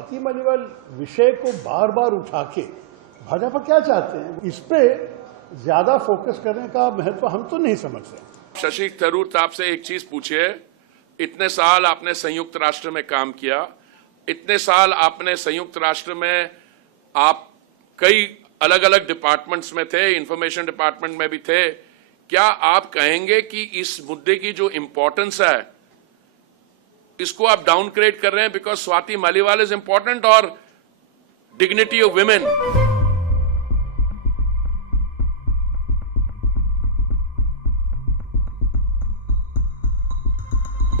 स्वाति मलिवाल विषय को बार बार उठा के भाजपा क्या चाहते हैं, इस पे ज्यादा फोकस करने का महत्व हम तो नहीं समझते। शशि थरूर आपसे एक चीज पूछिए, इतने साल आपने संयुक्त राष्ट्र में काम किया, इतने साल आपने संयुक्त राष्ट्र में आप कई अलग अलग डिपार्टमेंट्स में थे, इंफॉर्मेशन डिपार्टमेंट में भी थे, क्या आप कहेंगे कि इस मुद्दे की जो इंपॉर्टेंस है इसको आप डाउनग्रेड कर रहे हैं because Swati Maliwal is important और डिग्निटी ऑफ विमेन?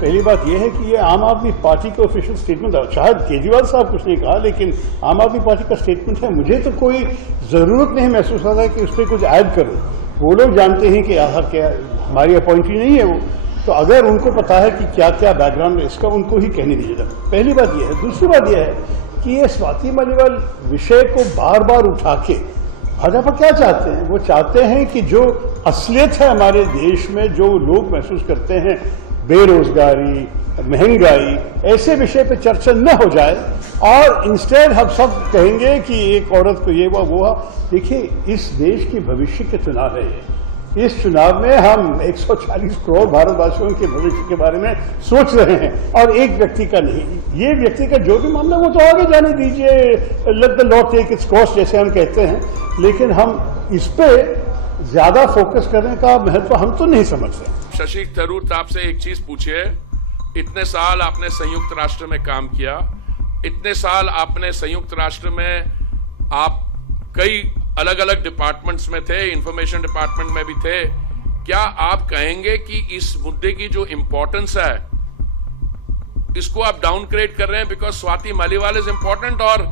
पहली बात यह है कि ये आम आदमी पार्टी का ऑफिशियल स्टेटमेंट है। शायद केजरीवाल साहब कुछ नहीं कहा, लेकिन आम आदमी पार्टी का स्टेटमेंट है। मुझे तो कोई जरूरत नहीं महसूस होता है कि उस पर कुछ ऐड करूं। वो लोग जानते हैं कि आखिर क्या हमारी अपॉइंटी नहीं है वो, तो अगर उनको पता है कि क्या क्या बैकग्राउंड है इसका, उनको ही कहने दीजिएगा। पहली बात यह है। दूसरी बात यह है कि ये स्वाति मलिवाल विषय को बार बार उठा के भाजपा क्या चाहते हैं, वो चाहते हैं कि जो असलियत है हमारे देश में, जो लोग महसूस करते हैं, बेरोजगारी, महंगाई, ऐसे विषय पे चर्चा न हो जाए और इंस्टेड हम सब कहेंगे कि एक औरत को ये हुआ वो हुआ। देखिए, इस देश के भविष्य के चुनाव है ये। इस चुनाव में हम 140 करोड़ भारतवासियों के भविष्य के बारे में सोच रहे हैं और एक व्यक्ति का नहीं। ये व्यक्ति का जो भी मामला वो तो आगे जाने दीजिए, let the law take its course जैसे हम कहते हैं, लेकिन हम इस पे ज्यादा फोकस करने का महत्व हम तो नहीं समझते। शशि थरूर आपसे एक चीज पूछिए, इतने साल आपने संयुक्त राष्ट्र में काम किया, इतने साल आपने संयुक्त राष्ट्र में आप कई अलग अलग डिपार्टमेंट्स में थे, इंफॉर्मेशन डिपार्टमेंट में भी थे, क्या आप कहेंगे कि इस मुद्दे की जो इंपॉर्टेंस है इसको आप डाउनग्रेड कर रहे हैं because Swati Maliwal is important और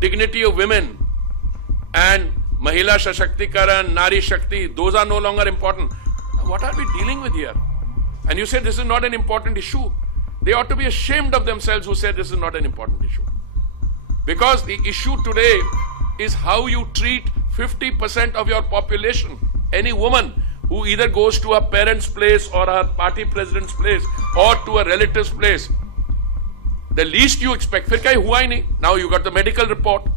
डिग्निटी ऑफ विमेन एंड महिला सशक्तिकरण, नारी शक्ति, those are no longer important? What are we dealing with here? And you say this is not an important issue. They ought to be ashamed of themselves who say this is not an important issue. Because the issue today is how you treat 50% of your population. Any woman who either goes to her parents' place or her party president's place or to a relative's place, the least you expect, फिर कहीं हुआ ही नहीं. Now you got the medical report.